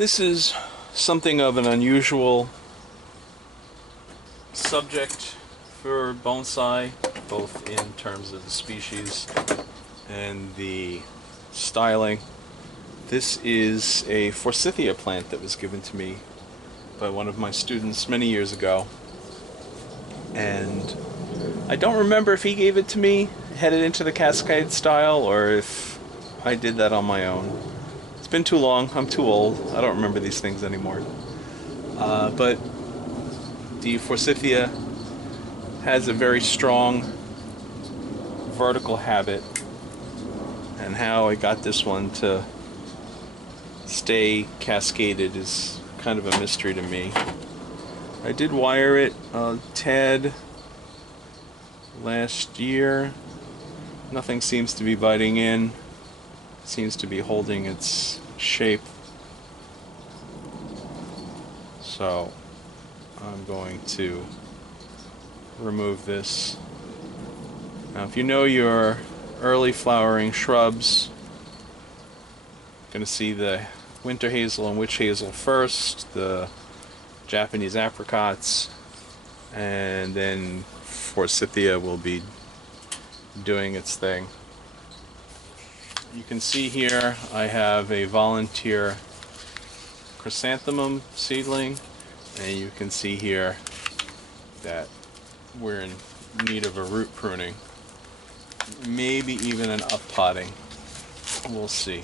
This is something of an unusual subject for bonsai, both in terms of the species and the styling. This is a forsythia plant that was given to me by one of my students many years ago, and I don't remember if he gave it to me headed into the Cascade style or if I did that on my own. It's been too long. I'm too old. I don't remember these things anymore. But the forsythia has a very strong vertical habit, and how I got this one to stay cascaded is kind of a mystery to me. I did wire it a tad last year. Nothing seems to be biting in. Seems to be holding its shape. So I'm going to remove this. Now, if you know your early flowering shrubs, you're going to see the winter hazel and witch hazel first, the Japanese apricots, and then forsythia will be doing its thing. You can see here I have a volunteer chrysanthemum seedling, and you can see here that we're in need of a root pruning, maybe even an uppotting. We'll see.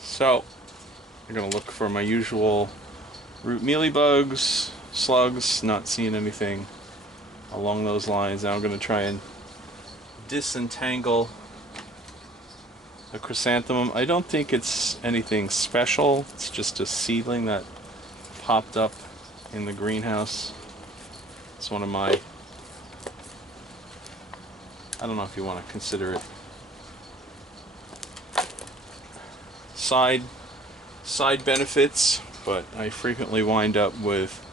So I'm going to look for my usual root mealybugs, slugs, not seeing anything along those lines. Now I'm going to try and disentangle the chrysanthemum. I don't think it's anything special. It's just a seedling that popped up in the greenhouse. It's one of my, I don't know if you want to consider it side benefits, but I frequently wind up with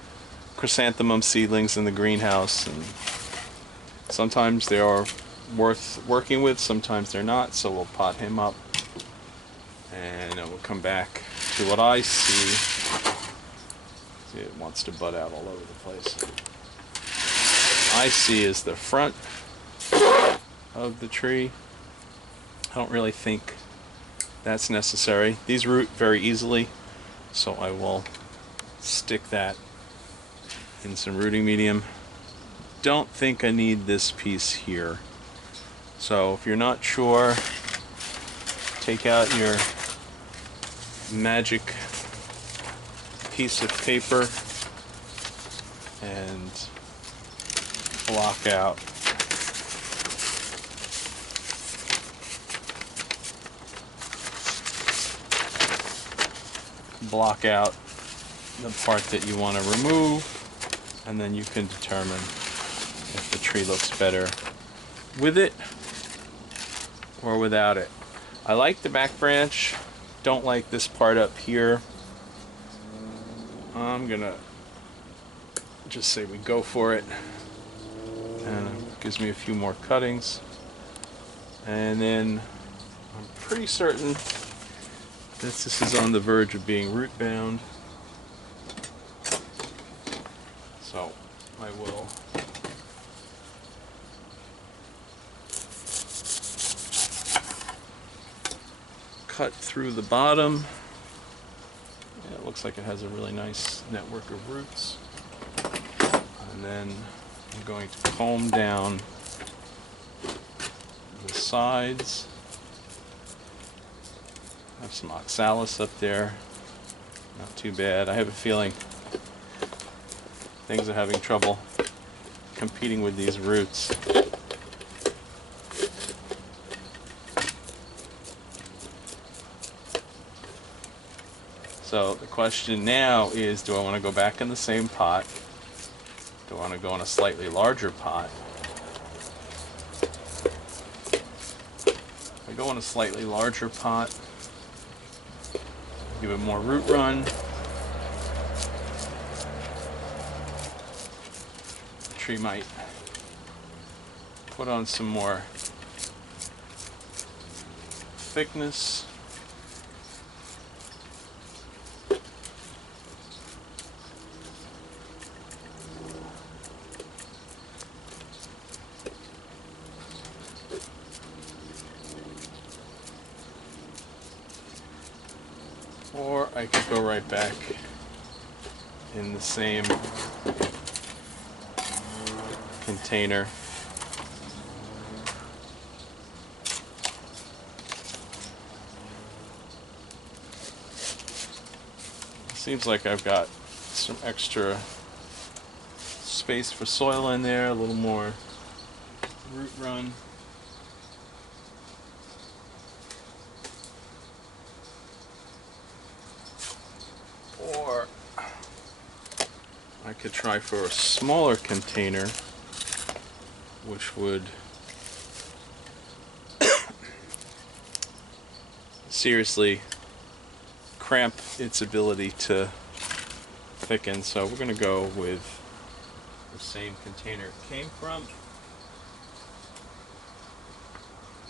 chrysanthemum seedlings in the greenhouse, and sometimes they are worth working with, sometimes they're not, so we'll pot him up and then we'll come back to what I see. See, it wants to bud out all over the place. I see is the front of the tree. I don't really think that's necessary. These root very easily, so I will stick that in some rooting medium. Don't think I need this piece here. So if you're not sure, take out your magic piece of paper and block out the part that you want to remove, and then you can determine if the tree looks better with it or without it. I like the back branch, don't like this part up here. I'm gonna just say we go for it, and it gives me a few more cuttings, and then I'm pretty certain that this is on the verge of being root bound, so I will cut through the bottom. Yeah, it looks like it has a really nice network of roots. And then I'm going to comb down the sides. I have some oxalis up there. Not too bad. I have a feeling things are having trouble competing with these roots. So the question now is, do I want to go back in the same pot? Do I want to go in a slightly larger pot? If I go in a slightly larger pot, give it more root run, the tree might put on some more thickness. Or I could go right back in the same container. Seems like I've got some extra space for soil in there, a little more root run. Or I could try for a smaller container, which would seriously cramp its ability to thicken. So we're going to go with the same container it came from.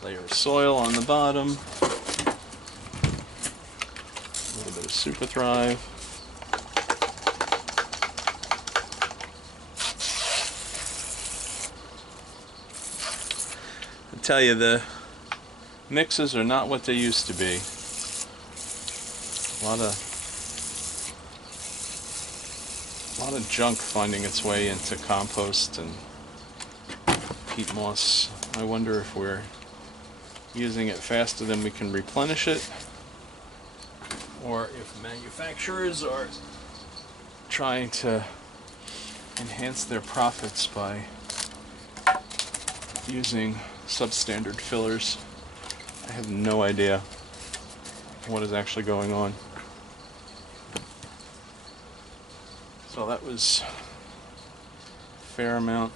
Layer of soil on the bottom. A little bit of Super Thrive. I tell you, the mixes are not what they used to be. A lot of junk finding its way into compost and peat moss. I wonder if we're using it faster than we can replenish it, or if manufacturers are trying to enhance their profits by using substandard fillers. I have no idea what is actually going on. So that was a fair amount.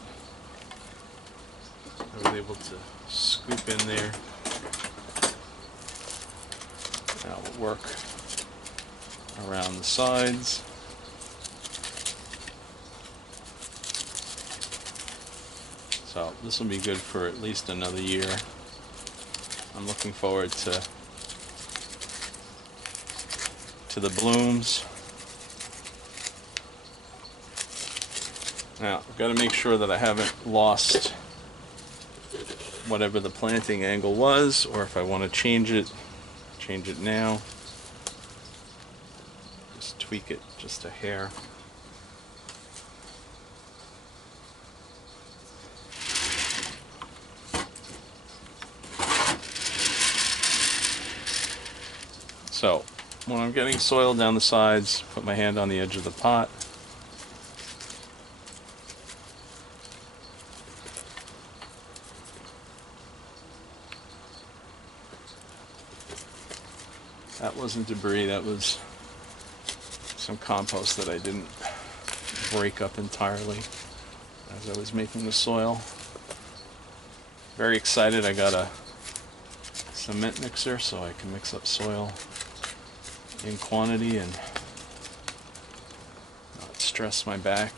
I was able to scoop in there. Now we'll work around the sides. So this will be good for at least another year. I'm looking forward to the blooms. Now I've got to make sure that I haven't lost whatever the planting angle was, or if I want to change it now. Just tweak it just a hair. So when I'm getting soil down the sides, put my hand on the edge of the pot. That wasn't debris, that was some compost that I didn't break up entirely as I was making the soil. Very excited, I got a cement mixer so I can mix up soil in quantity and not stress my back.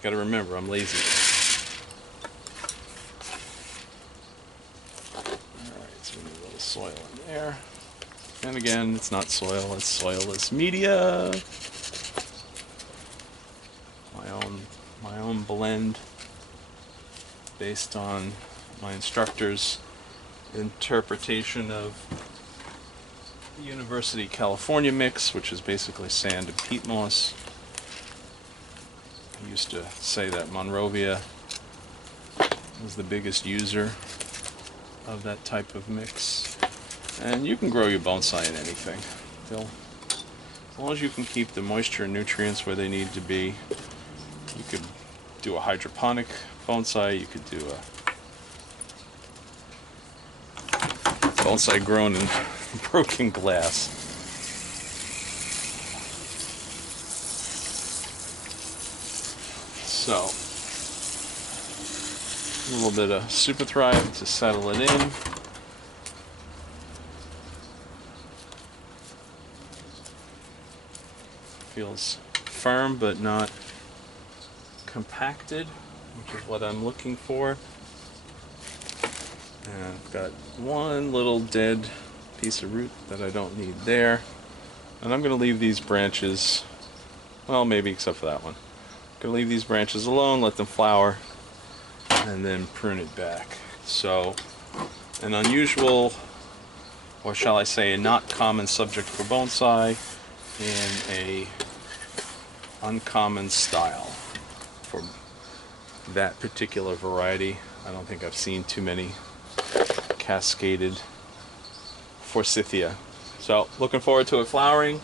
Gotta remember, I'm lazy. Alright, so we need a little soil in there. And again, it's not soil, it's soilless media. My own blend based on my instructor's interpretation of the University of California mix, which is basically sand and peat moss. I used to say that Monrovia was the biggest user of that type of mix. And you can grow your bonsai in anything. As long as you can keep the moisture and nutrients where they need to be. You could do a hydroponic bonsai, you could do a bonsai grown in broken glass. So, a little bit of Super Thrive to settle it in. Feels firm but not compacted, which is what I'm looking for. And I've got one little dead piece of root that I don't need there. And I'm going to leave these branches, well, maybe except for that one. I'm going to leave these branches alone, let them flower, and then prune it back. So, an unusual or shall I say a not common subject for bonsai, in a uncommon style for that particular variety. I don't think I've seen too many cascaded forsythia. So looking forward to it flowering.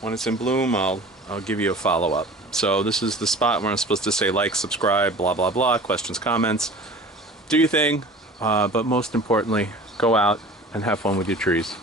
When it's in bloom, I'll give you a follow-up. So this is the spot where I'm supposed to say like, subscribe, blah blah blah, questions, comments. Do your thing, but most importantly, go out and have fun with your trees.